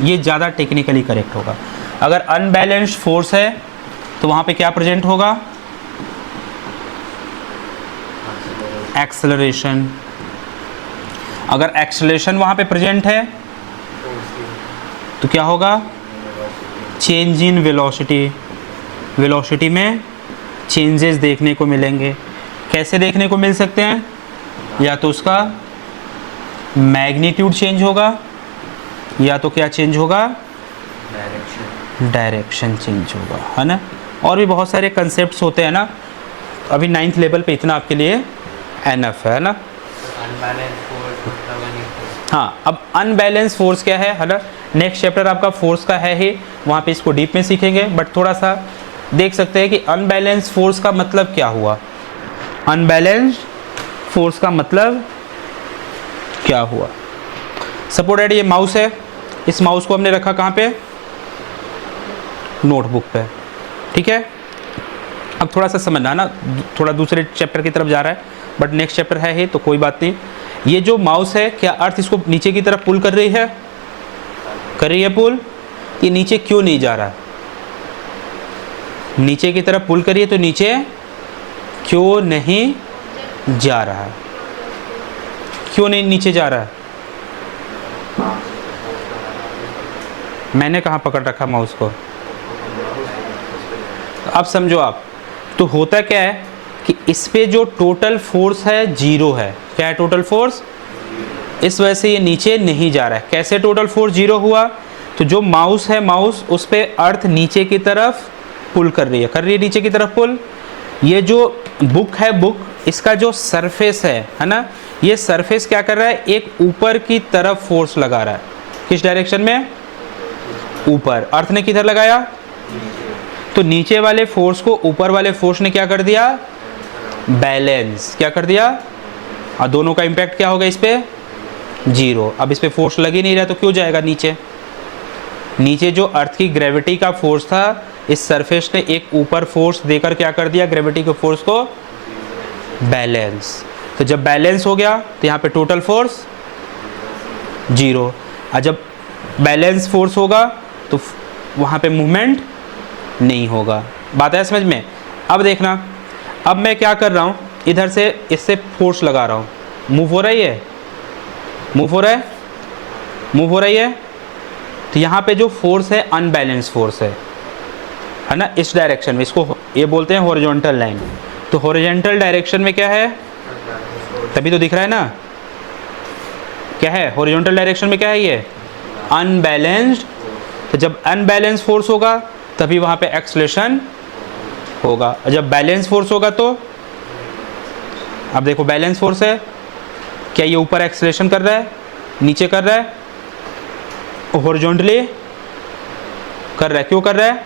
ये ज़्यादा टेक्निकली करेक्ट होगा। अगर अनबैलेंस्ड फोर्स है तो वहाँ पे क्या प्रेजेंट होगा? एक्सेलरेशन। अगर एक्सेलरेशन वहाँ पे प्रेजेंट है तो क्या होगा? Change in velocity. वेलोसिटी में चेंजेस देखने को मिलेंगे। कैसे देखने को मिल सकते हैं? या तो उसका मैग्नीट्यूड चेंज होगा, या तो क्या चेंज होगा? डायरेक्शन चेंज होगा, है ना। और भी बहुत सारे कंसेप्ट्स होते हैं ना, अभी 9th लेवल पे इतना आपके लिए एनफ है ना। हाँ, अब अनबैलेंस फोर्स क्या है ना, नेक्स्ट चैप्टर आपका फोर्स का है ही, वहाँ पे इसको डीप में सीखेंगे। बट थोड़ा सा देख सकते हैं कि अनबैलेंस फोर्स का मतलब क्या हुआ। अनबैलेंस्ड फोर्स का मतलब क्या हुआ? सपोज दैट ये माउस है, इस माउस को हमने रखा कहाँ पे? नोटबुक पे, ठीक है। अब थोड़ा सा समझना ना, थोड़ा दूसरे चैप्टर की तरफ जा रहा है, बट नेक्स्ट चैप्टर है ही तो कोई बात नहीं। ये जो माउस है, क्या अर्थ इसको नीचे की तरफ पुल कर रही है? कर रही है पुल। ये नीचे क्यों नहीं जा रहा है? नीचे की तरफ पुल करिए तो नीचे क्यों नहीं जा रहा है? क्यों नहीं नीचे जा रहा है? मैंने कहाँ पकड़ रखा माउस को? अब समझो आप, तो होता क्या है कि इस पे जो टोटल फोर्स है 0 है। क्या है टोटल फोर्स? इस वजह से ये नीचे नहीं जा रहा है। कैसे टोटल फोर्स 0 हुआ? तो जो माउस है, माउस उस पे अर्थ नीचे की तरफ पुल कर रही है नीचे की तरफ पुल। ये जो बुक है, बुक इसका जो सरफेस है ना, ये सरफेस क्या कर रहा है? एक ऊपर की तरफ फोर्स लगा रहा है। किस डायरेक्शन में? ऊपर। अर्थ ने किधर लगाया? तो नीचे वाले फोर्स को ऊपर वाले फोर्स ने क्या कर दिया? बैलेंस। क्या कर दिया? और दोनों का इम्पैक्ट क्या होगा इस पे? 0। अब इस पे फोर्स लग ही नहीं रहा तो क्यों जाएगा नीचे? नीचे जो अर्थ की ग्रेविटी का फोर्स था, इस सरफेस ने एक ऊपर फोर्स देकर क्या कर दिया? ग्रेविटी के फोर्स को बैलेंस। तो जब बैलेंस हो गया तो यहाँ पे टोटल फोर्स 0। और जब बैलेंस फोर्स होगा तो वहाँ पे मूवमेंट नहीं होगा। बात है समझ में? अब देखना, अब मैं क्या कर रहा हूँ, इधर से इससे फोर्स लगा रहा हूँ। मूव हो रही है? मूव हो रहा है? मूव हो रही है? तो यहाँ पे जो फोर्स है अनबैलेंस फोर्स है ना, इस डायरेक्शन में। इसको ये बोलते हैं हॉरिजॉन्टल लाइन। तो हॉरिजॉन्टल डायरेक्शन में क्या है? तभी तो दिख रहा है ना। क्या है हॉरिजॉन्टल डायरेक्शन में? क्या है ये? अनबैलेंस्ड। तो जब अनबैलेंस फोर्स होगा तभी वहाँ पे एक्सेलरेशन होगा। और जब बैलेंस फोर्स होगा तो, अब देखो बैलेंस फोर्स है, क्या ये ऊपर एक्सेलरेशन कर रहा है, नीचे कर रहा है? हॉरिजॉन्टली कर रहा है। क्यों कर रहा है?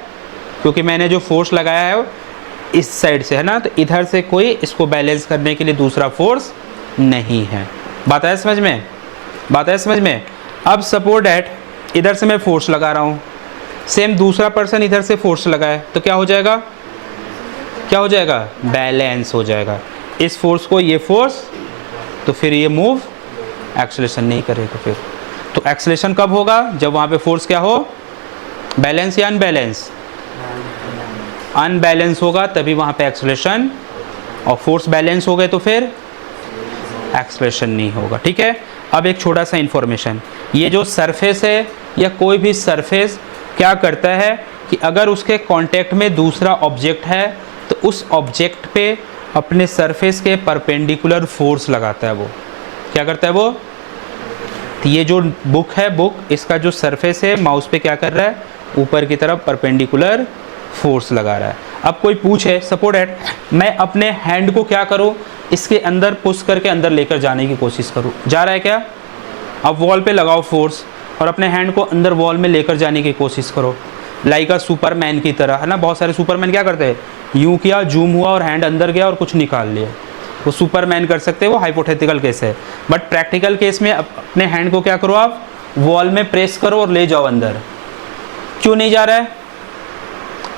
क्योंकि मैंने जो फोर्स लगाया है इस साइड से है ना, तो इधर से कोई इसको बैलेंस करने के लिए दूसरा फोर्स नहीं है। बात है समझ में? बात है समझ में? अब सपोज दैट इधर से मैं फोर्स लगा रहा हूँ, सेम दूसरा पर्सन इधर से फोर्स लगाए तो क्या हो जाएगा? क्या हो जाएगा? बैलेंस हो जाएगा। इस फोर्स को ये फोर्स, तो फिर ये मूव एक्सेलरेशन नहीं करेगा। फिर तो एक्सेलरेशन कब होगा? जब वहाँ पे फोर्स क्या हो? बैलेंस या अनबैलेंस? अनबैलेंस होगा तभी वहाँ पे एक्सेलरेशन, और फोर्स बैलेंस हो गए तो फिर एक्सेलरेशन नहीं होगा। ठीक है। अब एक छोटा सा इंफॉर्मेशन, ये जो सरफेस है या कोई भी सरफेस क्या करता है कि अगर उसके कांटेक्ट में दूसरा ऑब्जेक्ट है तो उस ऑब्जेक्ट पे अपने सरफेस के परपेंडिकुलर फोर्स लगाता है। वो क्या करता है? वो, तो ये जो बुक है, बुक इसका जो सरफेस है माउस पे क्या कर रहा है? ऊपर की तरफ परपेंडिकुलर फोर्स लगा रहा है। अब कोई पूछे सपोज दैट मैं अपने हैंड को क्या करूं? इसके अंदर पुश करके अंदर लेकर जाने की कोशिश करूं। जा रहा है क्या? अब वॉल पे लगाओ फोर्स और अपने हैंड को अंदर वॉल में लेकर जाने की कोशिश करो, लाइक अ सुपरमैन की तरह, है ना। बहुत सारे सुपरमैन क्या करते हैं? यूं किया, जूम हुआ और हैंड अंदर गया और कुछ निकाल लिया। वो सुपरमैन कर सकते हैं, वो हाइपोथेटिकल केस है। बट प्रैक्टिकल केस में अपने हैंड को क्या करो? आप वॉल में प्रेस करो और ले जाओ अंदर। क्यों नहीं जा रहा है?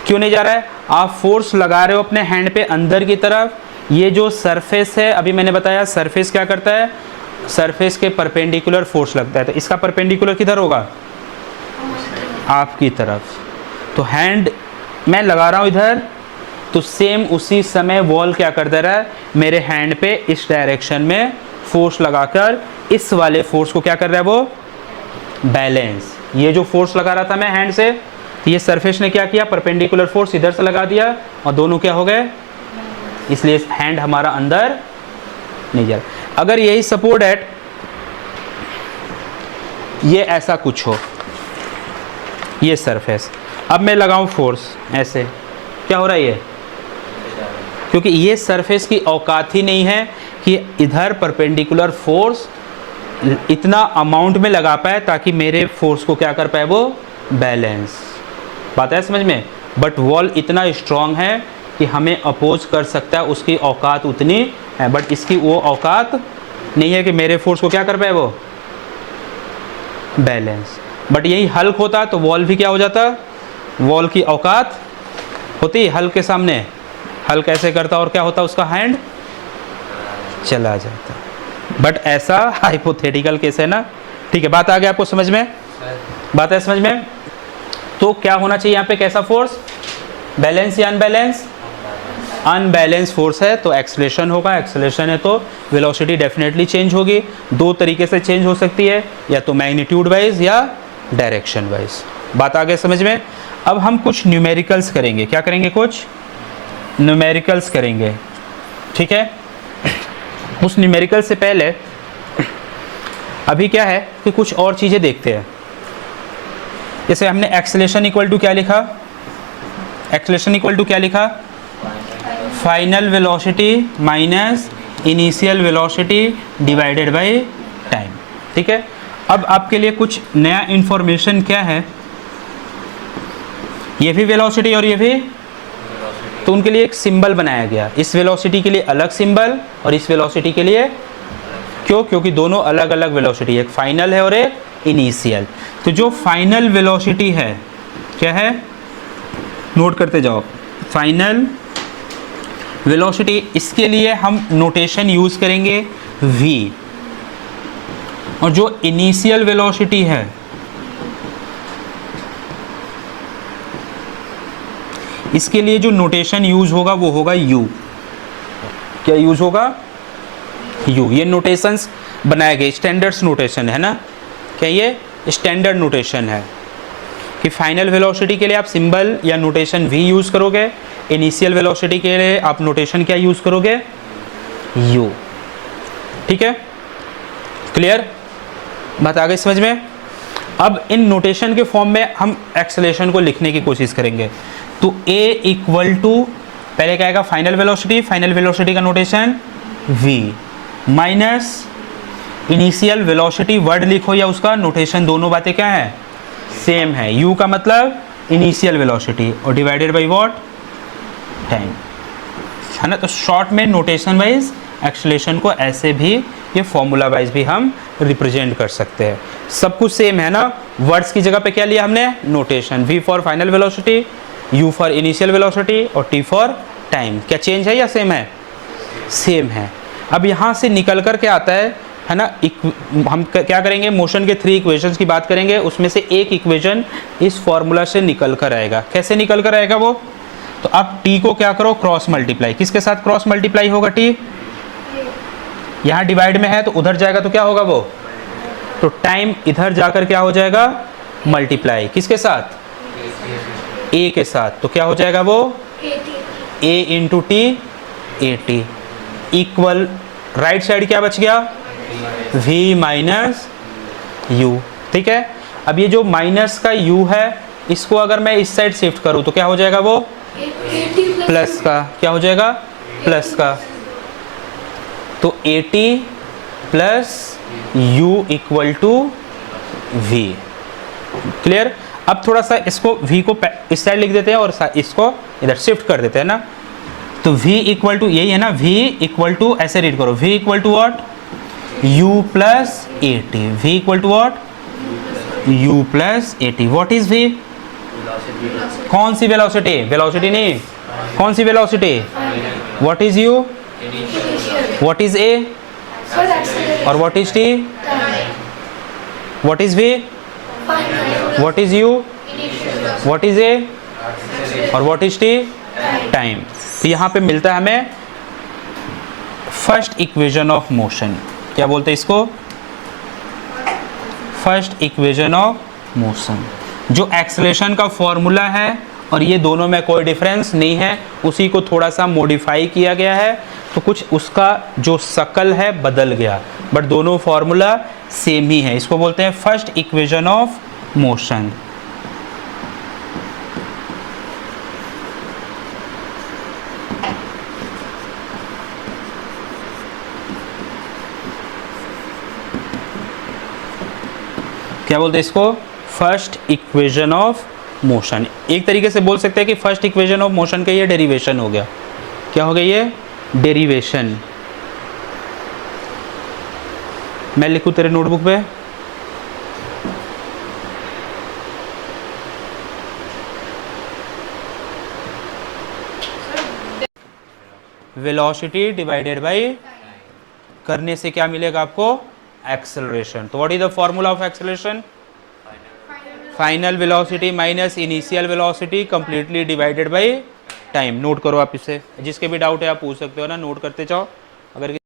क्यों नहीं जा रहा है? आप फोर्स लगा रहे हो अपने हैंड पे अंदर की तरफ। ये जो सरफेस है, अभी मैंने बताया सरफेस क्या करता है? सरफेस के परपेंडिकुलर फोर्स लगता है। तो इसका परपेंडिकुलर किधर होगा? आपकी तरफ। तो हैंड मैं लगा रहा हूँ इधर, तो सेम उसी समय वॉल क्या कर दे रहा है? मेरे हैंड पे इस डायरेक्शन में फोर्स लगाकर इस वाले फोर्स को क्या कर रहा है? वो बैलेंस। ये जो फोर्स लगा रहा था मैं हैंड से, तो ये सरफेस ने क्या किया? परपेंडिकुलर फोर्स इधर से लगा दिया और दोनों क्या हो गए? इसलिए हैंड हमारा अंदर नहीं जा रहा। अगर यही सपोर्ट एट ये ऐसा कुछ हो, ये सरफेस, अब मैं लगाऊं फोर्स ऐसे, क्या हो रहा है? ये क्योंकि ये सरफेस की औकात ही नहीं है कि इधर परपेंडिकुलर फोर्स इतना अमाउंट में लगा पाए ताकि मेरे फोर्स को क्या कर पाए? वो बैलेंस। बात है समझ में? बट वॉल इतना स्ट्रांग है कि हमें अपोज कर सकता है, उसकी औकात उतनी है। बट इसकी वो औकात नहीं है कि मेरे फोर्स को क्या कर पाए? वो बैलेंस। बट यही हल्क होता तो वॉल भी क्या हो जाता? वॉल की औकात होती हल्क के सामने। हल्क ऐसे करता और क्या होता? उसका हैंड चला जाता। बट ऐसा हाइपोथेटिकल केस है ना। ठीक है, बात आ गई आपको समझ में? बात है समझ में? तो क्या होना चाहिए यहाँ पे? कैसा फोर्स? बैलेंस या अनबैलेंस? अनबैलेंस फोर्स है तो एक्सेलरेशन होगा, एक्सेलरेशन है तो वेलोसिटी डेफिनेटली चेंज होगी। दो तरीके से चेंज हो सकती है, या तो मैग्नीट्यूड वाइज या डायरेक्शन वाइज। बात आ गई समझ में? अब हम कुछ न्यूमेरिकल्स करेंगे। क्या करेंगे? कुछ न्यूमेरिकल्स करेंगे, ठीक है। उस न्यूमेरिकल से पहले अभी क्या है कि कुछ और चीज़ें देखते हैं। जैसे हमने एक्सेलरेशन इक्वल टू क्या लिखा? एक्सेलरेशन इक्वल टू क्या लिखा? Final velocity minus initial velocity divided by time, ठीक है। अब आपके लिए कुछ नया इंफॉर्मेशन क्या है, ये भी वेलोसिटी और ये भी, तो उनके लिए एक सिंबल बनाया गया। इस वेलोसिटी के लिए अलग सिंबल और इस वेलोसिटी के लिए, क्यों? क्योंकि दोनों अलग अलग वेलोसिटी, एक फाइनल है और एक इनिशियल। तो जो फाइनल वेलोसिटी है क्या है, नोट करते जाओ। फाइनल वेलोसिटी, इसके लिए हम नोटेशन यूज करेंगे v, और जो इनिशियल वेलोसिटी है इसके लिए जो नोटेशन यूज होगा वो होगा u। क्या यूज होगा? u। ये नोटेशंस बनाए गए, स्टैंडर्ड्स नोटेशन है ना। क्या ये स्टैंडर्ड नोटेशन है कि फाइनल वेलोसिटी के लिए आप सिंबल या नोटेशन v यूज करोगे, इनिशियल वेलोसिटी के लिए आप नोटेशन क्या यूज करोगे? u, ठीक है। क्लियर? बात आ गई समझ में? अब इन नोटेशन के फॉर्म में हम एक्सेलरेशन को लिखने की कोशिश करेंगे। तो a इक्वल टू, पहले क्या आएगा? फाइनल वेलोसिटी, फाइनल वेलोसिटी का notation v, minus initial velocity, word लिखो या उसका नोटेशन, दोनों बातें क्या है? सेम है। u का मतलब इनिशियल वेलोसिटी और डिवाइडेड बाय व्हाट? टाइम, है ना। तो शॉर्ट में नोटेशन वाइज एक्सेलरेशन को ऐसे भी, ये फॉर्मूला वाइज भी हम रिप्रेजेंट कर सकते हैं। सब कुछ सेम है ना। वर्ड्स की जगह पे क्या लिया हमने? Notation. v for final velocity, u for initial velocity और t फॉर टाइम। क्या चेंज है या सेम है? सेम है। अब यहाँ से निकल कर के आता है ना। हम क्या करेंगे? मोशन के 3 इक्वेशंस की बात करेंगे, उसमें से एक इक्वेशन इस फॉर्मूला से निकल कर आएगा। कैसे निकल कर आएगा वो? तो आप t को क्या करो? Cross multiply. किसके साथ क्रॉस मल्टीप्लाई होगा? t यहाँ डिवाइड में है तो उधर जाएगा तो क्या होगा वो? तो टाइम इधर जाकर क्या हो जाएगा? मल्टीप्लाई। किसके साथ? a के साथ। तो क्या हो जाएगा वो? a into T, AT equal, right side क्या बच गया? v माइनस u, ठीक है। अब ये जो माइनस का u है, इसको अगर मैं इस साइड शिफ्ट करूं तो क्या हो जाएगा वो? प्लस का। क्या हो जाएगा? प्लस का। तो AT plus u equal to v। Clear? अब थोड़ा सा इसको v को इस साइड लिख देते हैं और इसको इधर शिफ्ट कर देते हैं ना। तो v इक्वल टू, यही है ना, v इक्वल टू, ऐसे रीड करो, v equal to what? u plus AT। v equal to what? u plus AT। What is v? कौन सी वेलोसिटी? वेलोसिटी नहीं, कौन सी velocity? What is u? What is a? और what is t? What is v? What is u? What is a? और what is t? Time. तो यहाँ पे मिलता है हमें फर्स्ट इक्वेशन ऑफ मोशन। क्या बोलते हैं इसको? First equation of motion. जो एक्सेलरेशन का फॉर्मूला है और ये दोनों में कोई डिफरेंस नहीं है, उसी को थोड़ा सा मॉडिफाई किया गया है, तो कुछ उसका जो शक्ल है बदल गया, बट दोनों फॉर्मूला सेम ही है। इसको बोलते हैं फर्स्ट इक्वेशन ऑफ मोशन। क्या बोलते हैं इसको? First equation of motion. एक तरीके से बोल सकते हैं कि फर्स्ट इक्वेशन ऑफ मोशन का ये डेरिवेशन हो गया। क्या हो गया ये? डेरिवेशन। मैं लिखूं तेरे नोटबुक पे, वेलोसिटी डिवाइडेड बाय, करने से क्या मिलेगा आपको? एक्सेलरेशन। तो what is the formula of acceleration? Final velocity minus initial velocity completely divided by time. Note करो आप इसे, जिसके भी डाउट है आप पूछ सकते हो ना, नोट करते जाओ। अगर